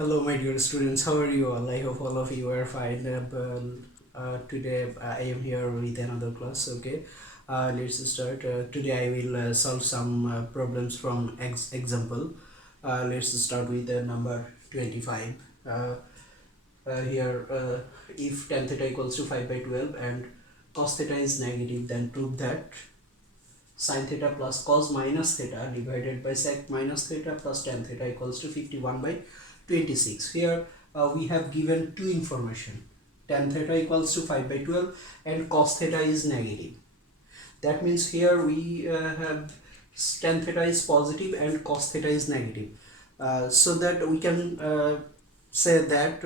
Hello, my dear students. How are you all? I hope all of you are fine. Today I am here with another class. Okay, let's start. Today I will solve some problems from example. Let's start with number 25. Uh, if tan theta equals to 5 by 12 and cos theta is negative, then prove that sin theta plus cos minus theta divided by sec minus theta plus tan theta equals to 51 by 26. Here we have given two information. Tan theta equals to 5 by 12 and cos theta is negative. That means here we have tan theta is positive and cos theta is negative. So that we can say that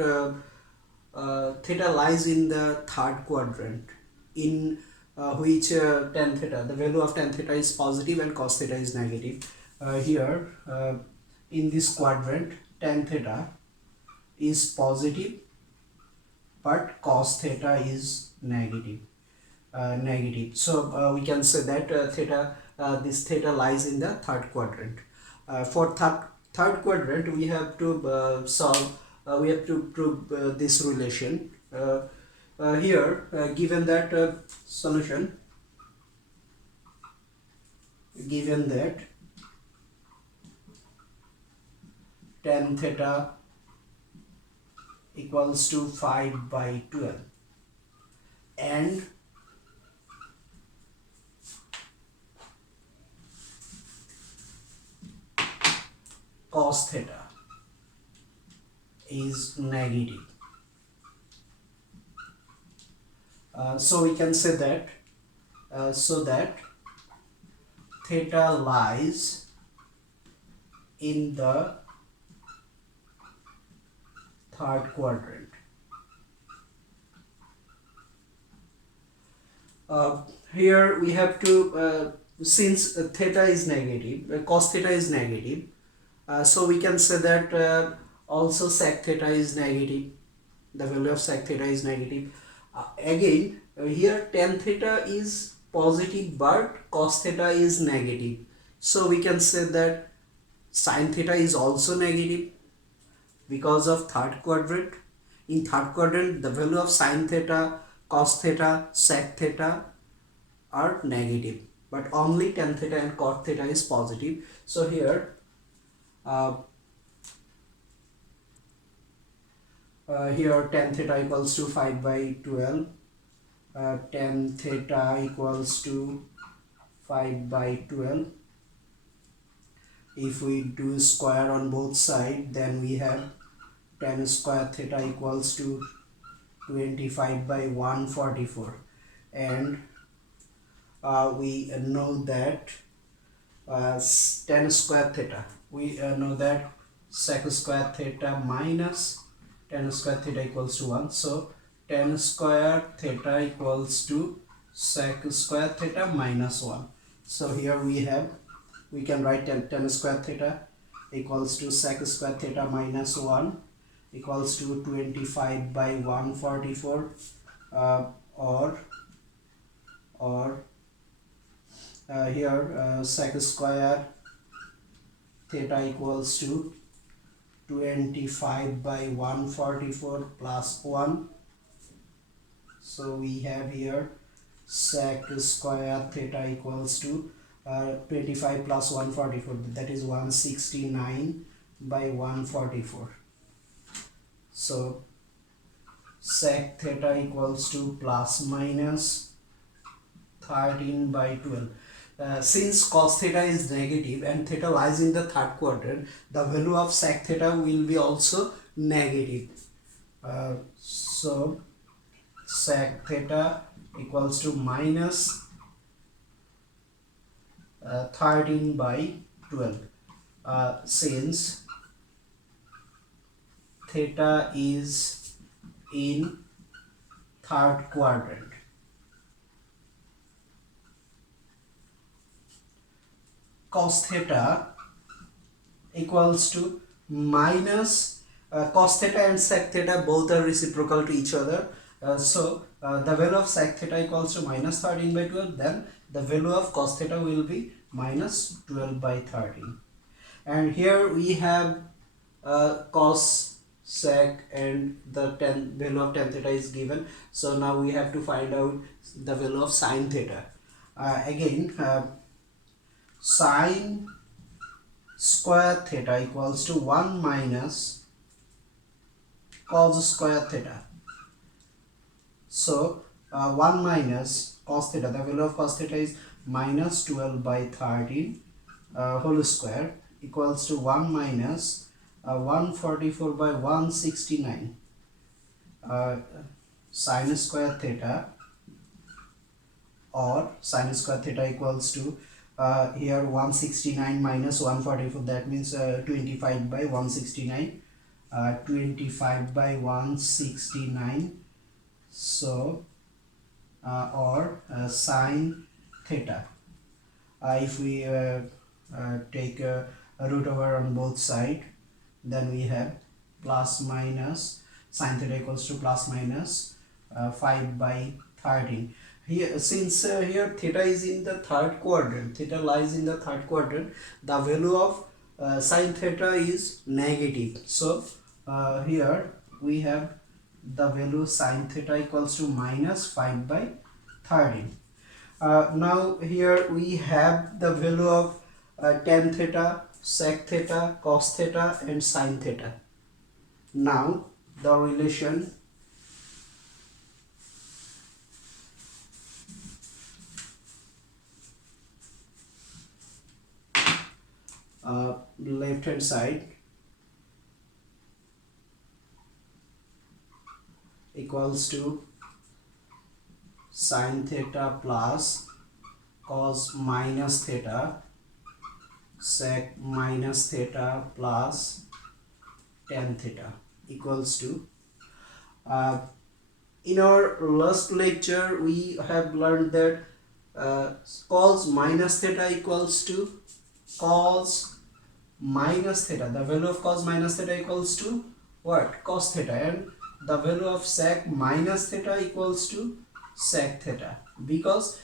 theta lies in the third quadrant, in which tan theta, the value of tan theta is positive and cos theta is negative. Here in this quadrant, tan theta is positive but cos theta is negative. So we can say that this theta lies in the third quadrant. For third quadrant, we have to we have to prove this relation. Here, given that solution, given that tan theta equals to 5 by 12 and cos theta is negative. So we can say that so that theta lies in the third quadrant. Here we have to since theta is negative, cos theta is negative, so we can say that also sec theta is negative. The value of sec theta is negative. Again, here tan theta is positive but cos theta is negative. So we can say that sin theta is also negative because of third quadrant. In third quadrant, the value of sin theta, cos theta, sec theta are negative, but only tan theta and cot theta is positive. So here here tan theta equals to 5 by 12, tan theta equals to 5 by 12. If we do square on both sides, then we have tan square theta equals to 25 by 144, and we know that tan square theta, we know that sec square theta minus tan square theta equals to 1. So tan square theta equals to sec square theta minus 1. So here we can write tan square theta equals to sec square theta minus 1 equals to 25 by 144, or here sec square theta equals to 25 by 144 plus 1. So we have here sec square theta equals to 25 plus 144, that is 169 by 144. So sec theta equals to plus minus 13 by 12. Since cos theta is negative and theta lies in the third quadrant, the value of sec theta will be also negative. So sec theta equals to minus 13 by 12. Since theta is in third quadrant, cos theta equals to minus cos theta and sec theta both are reciprocal to each other. So the value of sec theta equals to minus 13 by 12, then the value of cos theta will be minus 12 by 13. And here we have cos sec and the value of tan theta is given. So now we have to find out the value of sin theta. Again, sin square theta equals to 1 minus cos square theta. So 1 minus cos theta, the value of cos theta is minus 12 by 13 whole square equals to 1 minus 144 by 169 sin square theta, or sin square theta equals to here 169 minus 144, that means 25 by 169, 25 by 169. So or sin theta, if we take a root over on both sides, then we have plus minus sin theta equals to plus minus 5 by 13. Here, since here theta is in the third quadrant, theta lies in the third quadrant, the value of sin theta is negative. So here we have the value sin theta equals to minus 5 by 13. Now here we have the value of tan theta, sec theta, cos theta and sin theta. Now the relation left hand side equals to sin theta plus cos minus theta sec minus theta plus tan theta equals to in our last lecture we have learned that cos minus theta equals to cos minus theta, the value of cos minus theta equals to what? Cos theta, and the value of sec minus theta equals to sec theta, because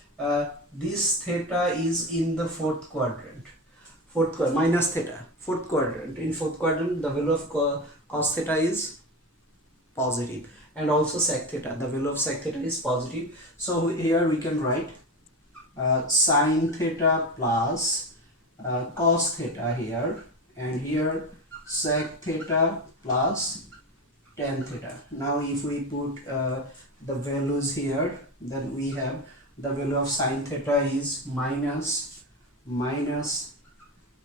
this theta is in the fourth quadrant. Minus theta, fourth quadrant. In fourth quadrant, the value of cos theta is positive, and also sec theta, the value of sec theta is positive. So here we can write sin theta plus cos theta here, and here sec theta plus tan theta. Now if we put the values here, then we have the value of sin theta is minus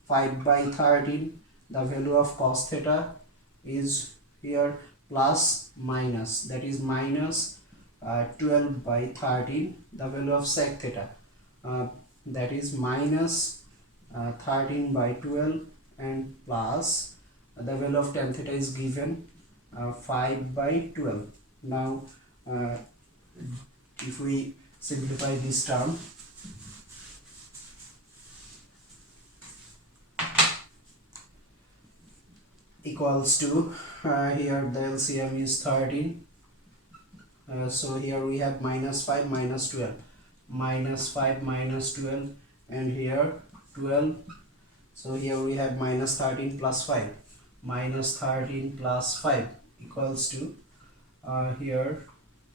5 by 13, the value of cos theta is here plus minus, that is minus 12 by 13, the value of sec theta that is minus 13 by 12, and plus the value of tan theta is given 5 by 12. Now if we simplify this term, equals to here the LCM is 13, so here we have minus 5 minus 12, minus 5 minus 12, and here 12, so here we have minus 13 plus 5, minus 13 plus 5 equals to here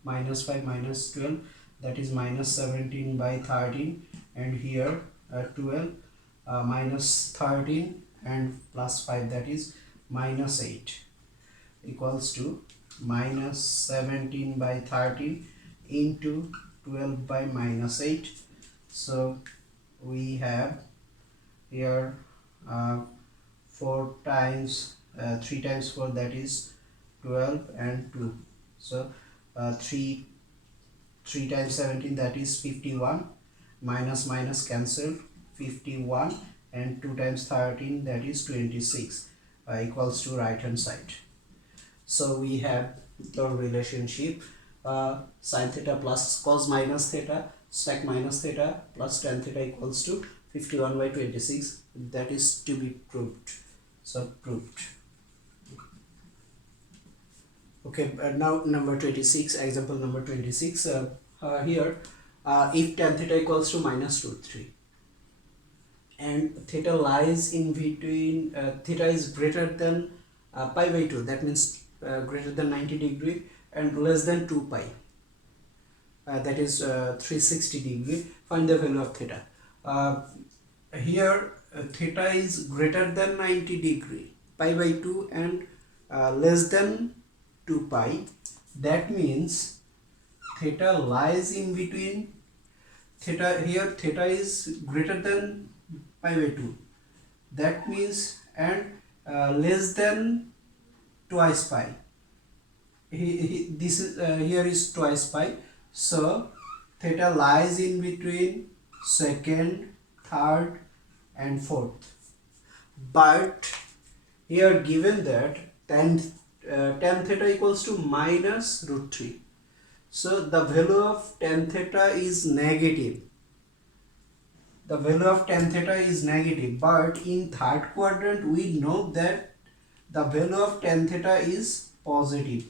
minus 5 minus 12, that is minus 17 by 13, and here 12 minus 13 and plus 5, that is minus 8, equals to minus 17 by 13 into 12 by minus 8. So we have here 4 times 3 times 4, that is 12, and 2, so 3 times 17, that is 51, minus minus cancel, 51, and 2 times 13, that is 26, equals to right hand side. So we have the relationship sin theta plus cos minus theta sec minus theta plus tan theta equals to 51 by 26, that is to be proved. So proved. Okay, now number 26, example number 26. Here if tan theta equals to minus root 3 and theta lies in between, theta is greater than pi by 2, that means greater than 90 degree and less than 2 pi, that is 360 degree. Find the value of theta. Here theta is greater than 90 degree, pi by 2, and less than 2 pi. That means theta lies in between. Theta here, theta is greater than pi by 2. That means, and less than twice pi. This is here is twice pi. So theta lies in between second, third, and fourth. But here given that tan theta equals to minus root 3. So the value of tan theta is negative. The value of tan theta is negative, but in third quadrant we know that the value of tan theta is positive.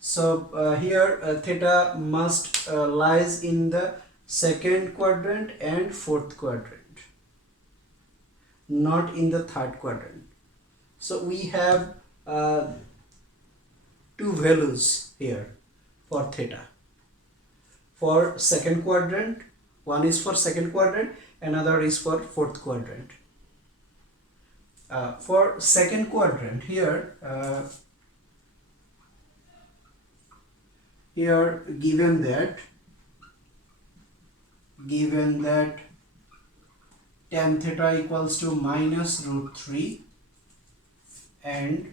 So here theta must lies in the second quadrant and fourth quadrant, not in the third quadrant. So we have two values here for theta. For second quadrant, one is for second quadrant, another is for fourth quadrant. For second quadrant, here given that tan theta equals to minus root 3 and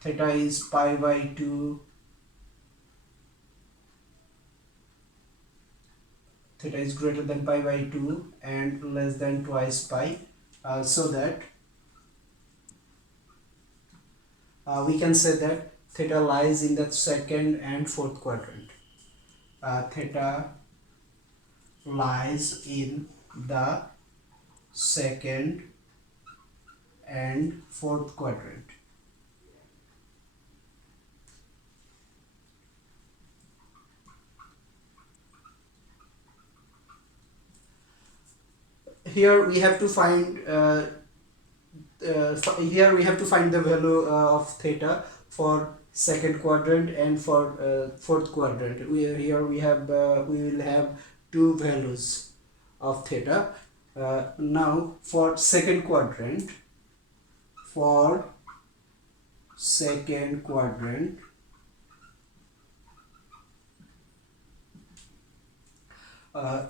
theta is pi by 2, theta is greater than pi by 2 and less than twice pi, so that we can say that theta lies in the second and fourth quadrant. Theta lies in the second and fourth quadrant. Here we have to find the value of theta for second quadrant and for fourth quadrant. We will have two values of theta. Now for second quadrant,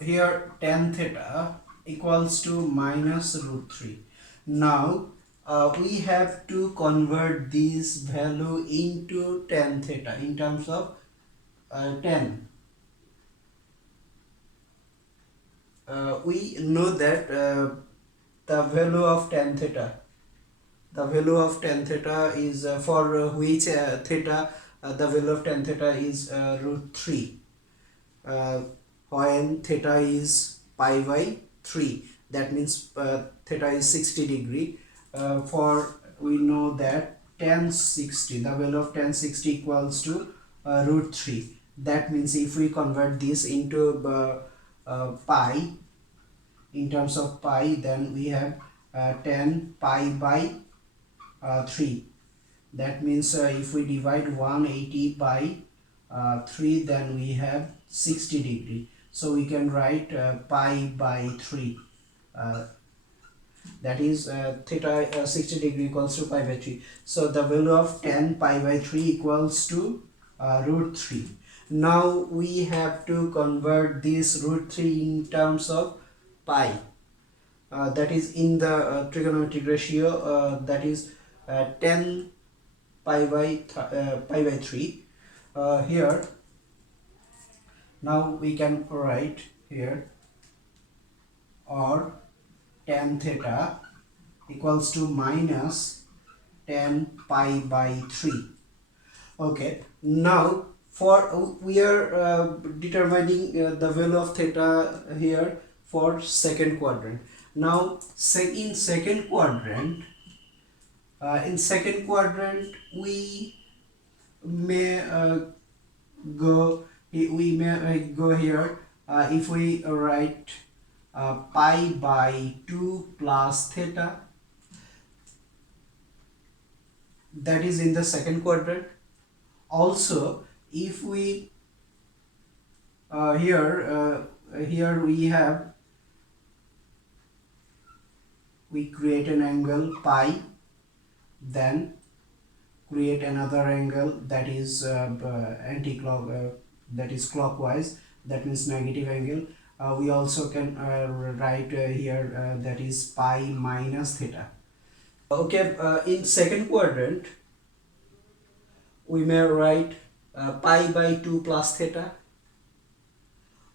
here tan theta equals to minus root 3. Now we have to convert this value into tan theta in terms of tan. We know that the value of tan theta is for which theta the value of tan theta is root 3 when theta is pi by 3. That means theta is 60 degree. For we know that tan 60, the value of tan 60 equals to root 3. That means if we convert this into pi, in terms of pi, then we have 10 pi by 3. That means if we divide 180 by 3, then we have 60 degree. So we can write pi by 3. That is theta 60 degree equals to pi by 3. So the value of 10 pi by 3 equals to root 3. Now we have to convert this root 3 in terms of pi. That is in the trigonometric ratio, that is 10 pi by 3. Here now we can write here, or tan theta equals to minus 10 pi by 3. Okay, now for we are determining the value of theta here for second quadrant. Now in second quadrant we may go here if we write pi by 2 plus theta. that is in the second quadrant. Also, if we here we create an angle pi, then create another angle that is anti-clock, that is clockwise, that means negative angle. We also can write here that is pi minus theta. Okay, in second quadrant we may write pi by 2 plus theta,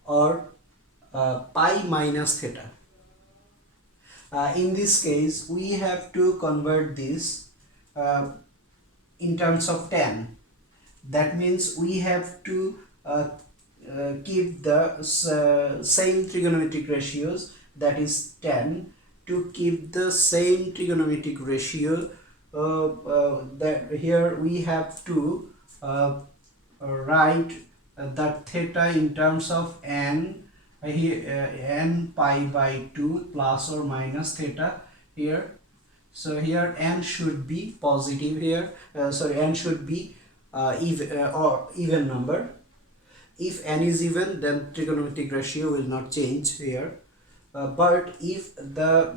or pi minus theta. In this case we have to convert this uh, in terms of tan. That means we have to keep the same trigonometric ratios, that is tan. To keep the same trigonometric ratio, that here we have to write that theta in terms of n, n pi by 2 plus or minus theta here. So here n should be positive here, n should be even number. If n is even, then trigonometric ratio will not change here. But if the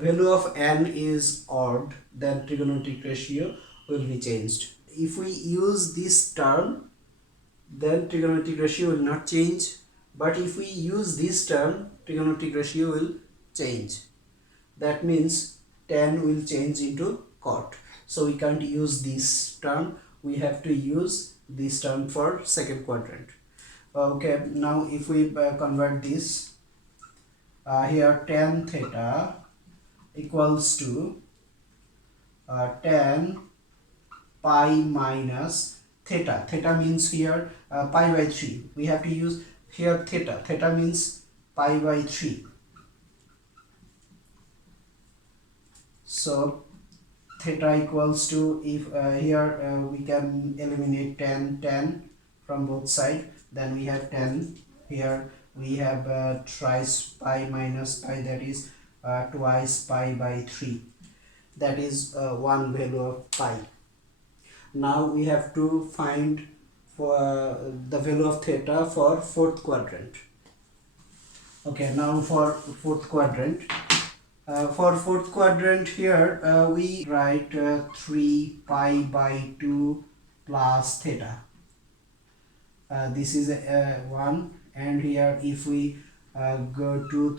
value of n is odd, then trigonometric ratio will be changed. If we use this term, then trigonometric ratio will not change. But if we use this term, trigonometric ratio will change. That means tan will change into cot. So we can't use this term. We have to use this term for second quadrant. Okay, now if we convert this, here tan theta equals to tan pi minus theta. Theta means here pi by 3. We have to use here theta. Theta means pi by 3. So theta equals to, if here we can eliminate tan from both sides, then we have tan. Here we have thrice pi minus pi, that is twice pi by 3, that is one value of pi. Now we have to find for the value of theta for fourth quadrant. Okay, now for fourth quadrant, here we write 3 pi by 2 plus theta. This is 1, and here if we go through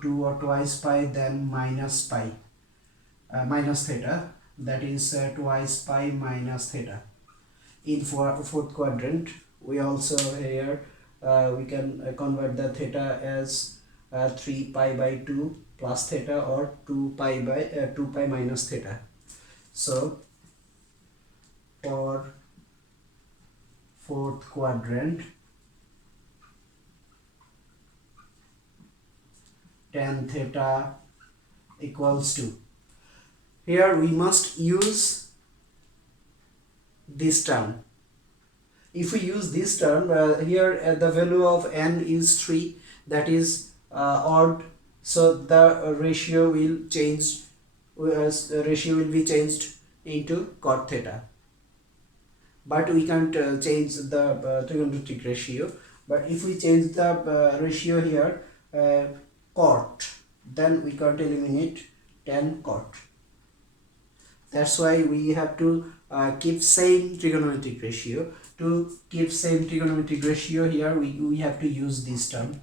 2 or twice pi, then minus pi, minus theta, that is twice pi minus theta. In fourth quadrant, we also here we can convert the theta as 3 pi by 2 plus theta, or 2 pi minus theta. So for fourth quadrant, tan theta equals to, here we must use this term. If we use this term, here the value of n is 3, that is odd, so the ratio will change, ratio will be changed into cot theta. But we can't change the trigonometric ratio. But if we change the ratio here, cot, then we can't eliminate tan cot. That's why we have to keep same trigonometric ratio. To keep same trigonometric ratio, here we have to use this term.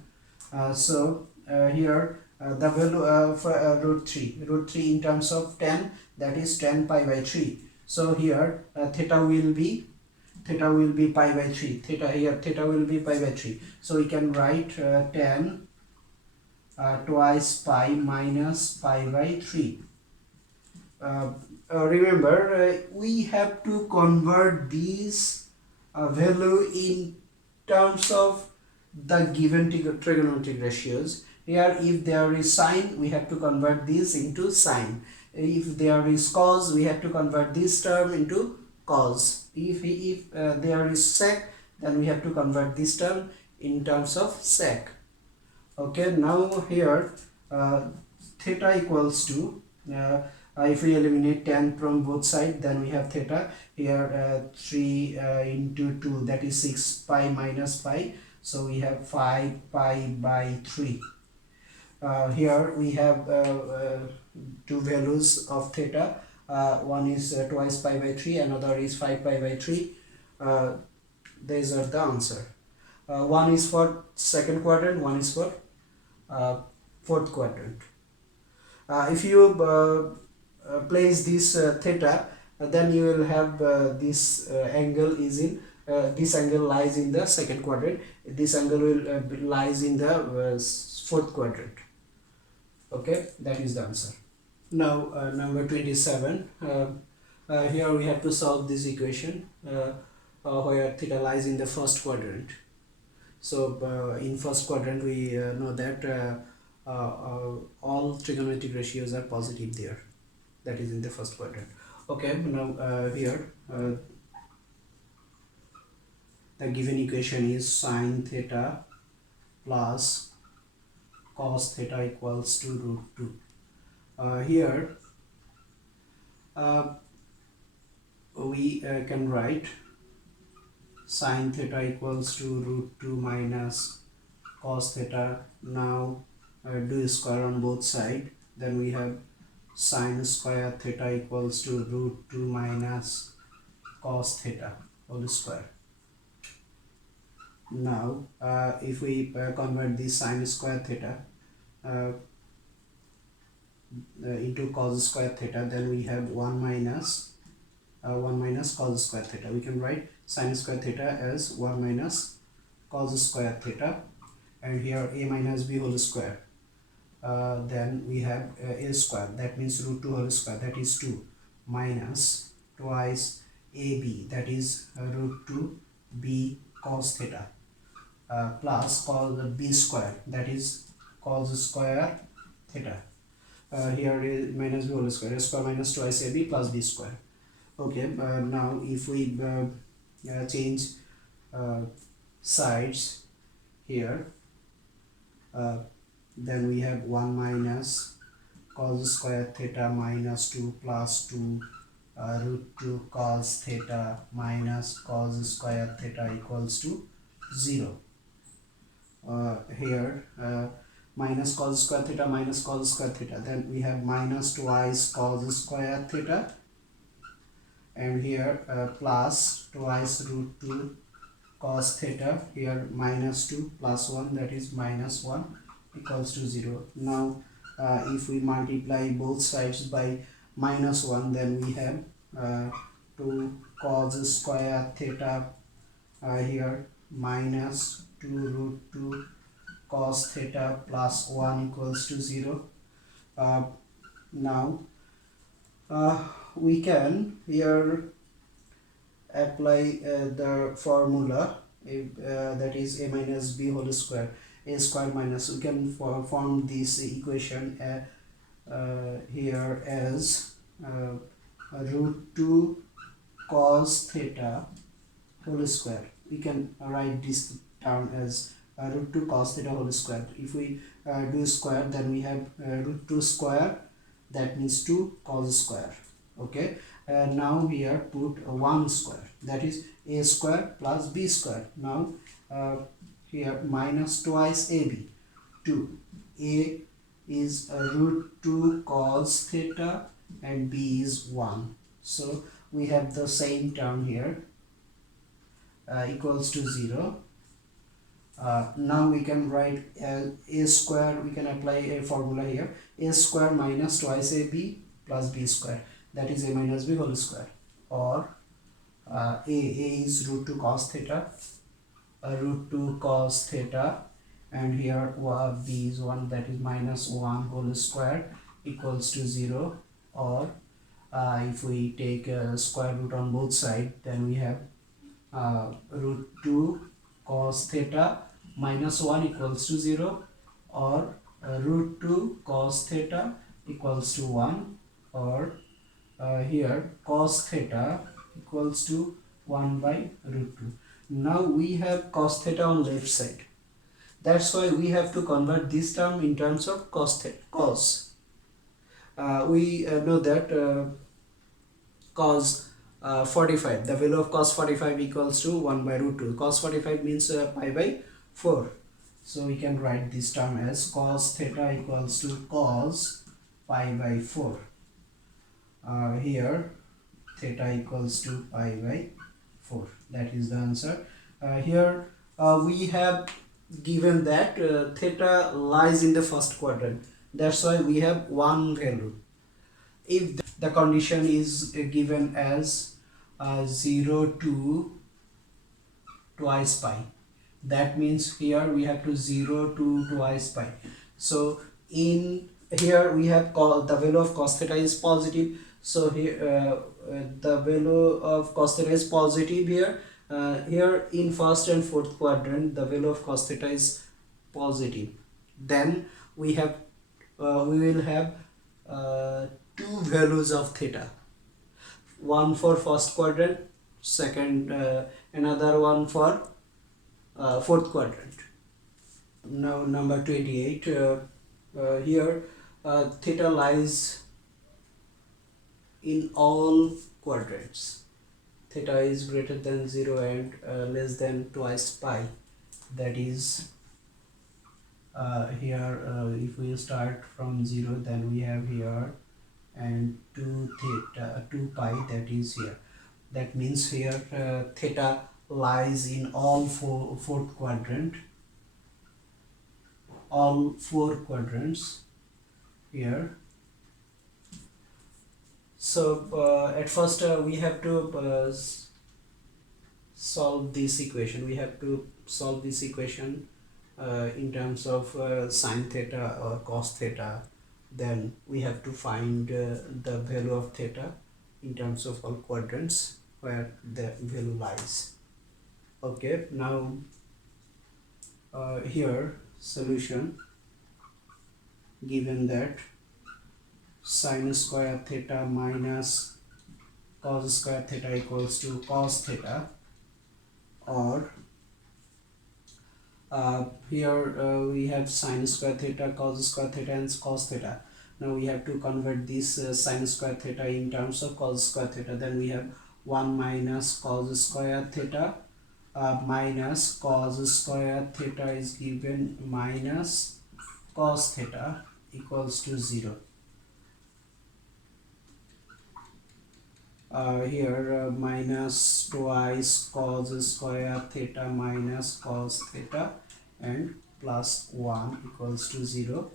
So here the value of root 3 in terms of tan, that is tan pi by 3. So here theta will be pi by 3. Theta will be pi by 3. So we can write tan twice pi minus pi by 3. Remember, we have to convert these value in terms of the given trigonometric ratios. Here, if there is sine, we have to convert this into sine. If there is cos, we have to convert this term into cos. If there is sec, then we have to convert this term in terms of sec. Okay, now here theta equals to If we eliminate tan from both sides, then we have theta. Here 3 into 2, that is 6 pi minus pi. So we have 5 pi by 3. Here we have two values of theta. One is twice pi by 3, another is 5 pi by 3. These are the answer. One is for second quadrant, one is for fourth quadrant. If you place this theta, then you will have this angle is in this angle lies in the second quadrant. This angle will lies in the fourth quadrant. Okay, that is the answer. Now number 27. Here we have to solve this equation where theta lies in the first quadrant. So in first quadrant we know that all trigonometric ratios are positive there. That is in the first quadrant. Okay, now here the given equation is sine theta plus cos theta equals to root 2. Here we can write sine theta equals to root 2 minus cos theta. Now do square on both sides, then we have sine square theta equals to root 2 minus cos theta whole square. Now if we convert this sine square theta into cos square theta, then we have 1 minus cos square theta. We can write sine square theta as 1 minus cos square theta, and here a minus b whole square. Then we have a square, that means root 2 whole square, that is 2, minus twice ab, that is root 2 b cos theta, plus cos b square, that is cos square theta. Here is minus b whole square, a square minus twice ab plus b square. Okay, now if we change sides here, then we have 1 minus cos square theta minus 2 plus 2 root 2 cos theta minus cos square theta equals to 0. Here minus cos square theta minus cos square theta, then we have minus twice cos square theta, and here plus twice root 2 cos theta, here minus 2 plus 1, that is minus 1 equals to 0. Now if we multiply both sides by minus 1, then we have 2 cos square theta, here minus 2 root 2 cos theta plus 1 equals to 0. Now we can here apply the formula that is a minus b whole square, a square minus, we can form this equation here as root 2 cos theta whole square. We can write this down as root 2 cos theta whole square. If we do square, then we have root 2 square, that means 2 cos square. Okay, now here put 1 square, that is a square plus b square. Now here minus twice ab, 2, a is root 2 cos theta and b is 1. So we have the same term here equals to 0. Now we can write a square, we can apply a formula here, a square minus twice ab plus b square, that is a minus b whole square, or a is root 2 cos theta, root 2 cos theta, and here b is 1, that is minus 1 whole square equals to 0, or if we take a square root on both sides, then we have root 2 cos theta minus 1 equals to 0, or root 2 cos theta equals to 1, or here cos theta equals to 1 by root 2. Now we have cos theta on left side, that's why we have to convert this term in terms of cos theta, cos. we know that cos 45, the value of cos 45 equals to 1 by root 2. Cos 45 means pi by 4. So we can write this term as cos theta equals to cos pi by 4. Here theta equals to pi by 4. That is the answer. Here we have given that theta lies in the first quadrant. That's why we have one value. If the condition is given as 0 to twice pi, that means here we have to 0 to twice pi. So in here we have the value of cos theta is positive, so here the value of cos theta is positive here. Here in first and fourth quadrant the value of cos theta is positive. Then we have we will have two values of theta, one for first quadrant, second another one for fourth quadrant. Now number 28, here theta lies in all quadrants. Theta is greater than 0 and less than twice pi. That is here if we start from 0, then we have here and 2 theta 2 pi, that is here. That means here theta lies in all fourth quadrant, all four quadrants here. So at first we have to solve this equation. We have to solve this equation in terms of sine theta or cos theta. Then we have to find the value of theta in terms of all quadrants where the value lies. Okay, now here solution, given that sine square theta minus cos square theta equals to cos theta, or here we have sine square theta, cos square theta and cos theta. Now we have to convert this sine square theta in terms of cos square theta. Then we have 1 minus cos square theta minus cos square theta is given minus cos theta equals to 0. Here minus twice cos square theta minus cos theta and plus 1 equals to 0.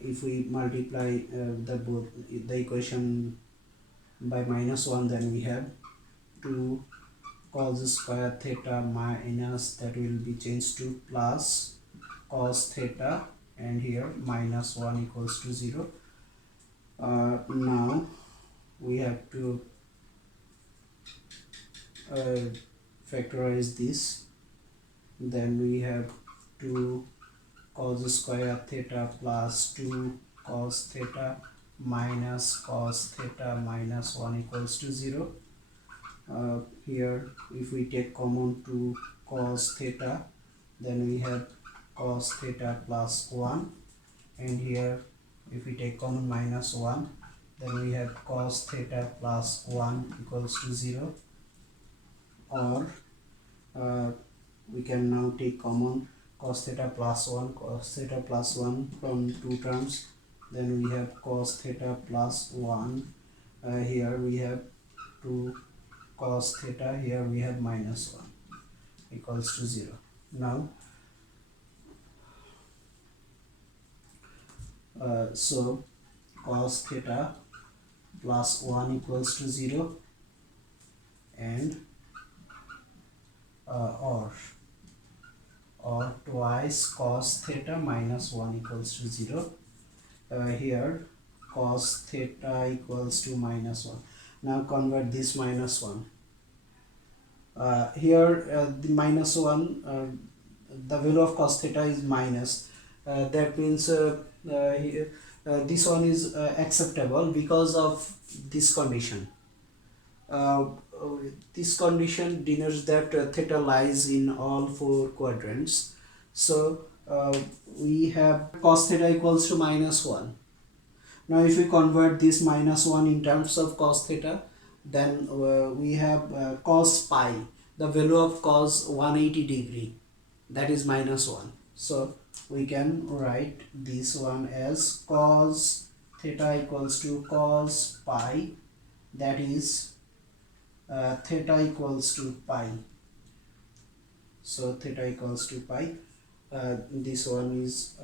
If we multiply the equation by minus 1, then we have 2 cos square theta minus, that will be changed to plus cos theta, and here minus 1 equals to 0. Now we have to factorize this. Then we have 2 cos square theta plus 2 cos theta minus cos theta minus 1 equals to 0. Here if we take common 2 cos theta, then we have cos theta plus 1, and here if we take common minus 1, then we have cos theta plus 1 equals to 0. Or we can now take common cos theta plus 1 from two terms. Then we have cos theta plus 1. Here we have 2 cos theta, here we have minus 1 equals to 0. Now so cos theta plus 1 equals to 0, and or twice cos theta minus 1 equals to 0. Here cos theta equals to minus 1. Now convert this minus 1. Here the minus 1, the value of cos theta is minus. That means this one is acceptable because of this condition. This condition denotes that theta lies in all four quadrants. So we have cos theta equals to minus 1. Now if we convert this minus 1 in terms of cos theta, then we have cos pi, the value of cos 180 degree, that is minus 1. So we can write this one as cos theta equals to cos pi, that is theta equals to pi. So theta equals to pi. This one is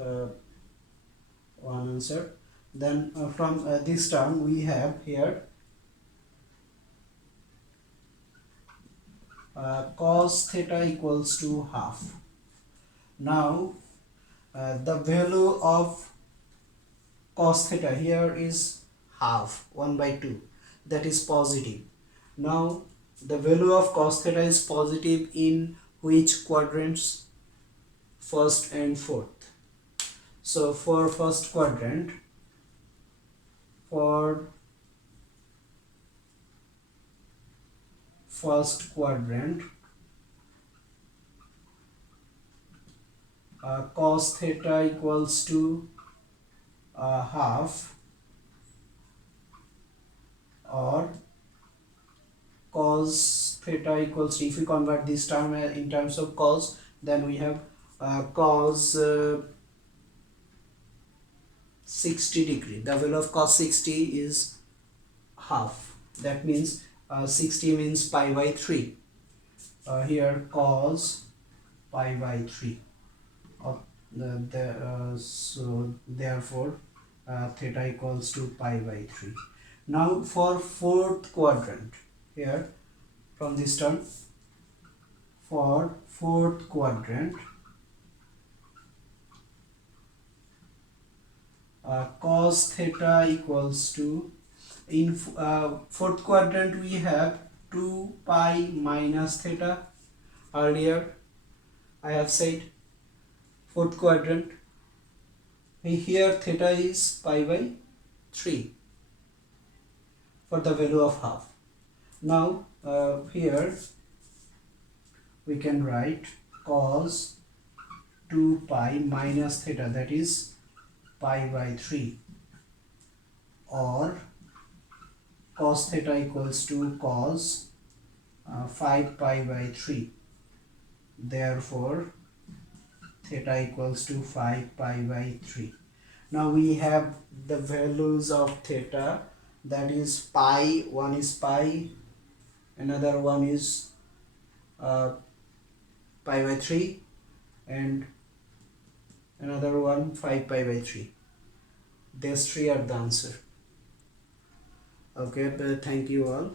one answer. Then from this term we have here cos theta equals to half. Now the value of cos theta here is half, 1 by 2, that is positive. Now the value of cos theta is positive in which quadrants? First and fourth. So for first quadrant, for first quadrant, cos theta equals to half, or cos theta equals to, if we convert this term in terms of cos, then we have cos 60 degree. The value of cos 60 is half. That means 60 means pi by 3. Here cos pi by 3. So therefore theta equals to pi by 3. Now for fourth quadrant, here from this term, for fourth quadrant, cos theta equals to, in fourth quadrant we have 2 pi minus theta. Earlier I have said fourth quadrant, here theta is pi by 3 for the value of half. Now here we can write cos 2 pi minus theta, that is pi by 3, or cos theta equals to cos 5 pi by 3. Therefore theta equals to 5 pi by 3. Now we have the values of theta, that is pi, one is pi, another one is pi by 3, and another one 5 pi by 3. These three are the answer. Okay, but thank you all.